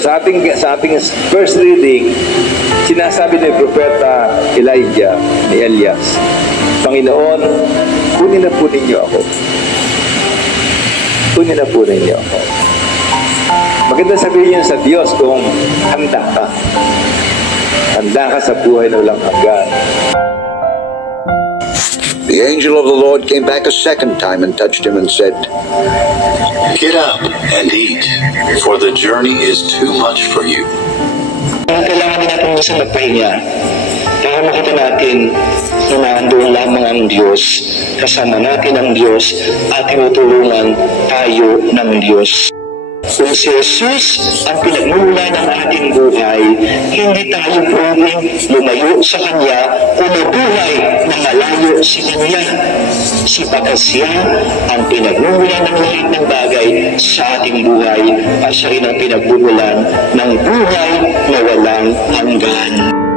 sa ating first reading, sinasabi ni Propeta Elijah, ni Elias, Panginoon, kunin na po ninyo ako. Kunin na po ninyo ako. Maganda sabihin niyo sa Diyos kung handa ka. Handa ka sa buhay na walang hanggan. The angel of the Lord came back a second time and touched him and said, Get up and eat, for the journey is too much for you. Kailangan natin minsan magpahinga para makita natin na naandoon lamang ang Diyos, kasama natin ang Diyos at tinutulungan tayo ng Diyos. Kung si Jesus ang pinagmumula ng ating buhay, hindi tayo pwedeng lumayo sa Kanya o mabuhay na malayo sa Kanya. Sapagkat siya ang pinagmumula ng lahat ng bagay sa ating buhay at siya rin ang pinagmumulan ng buhay na walang hanggan.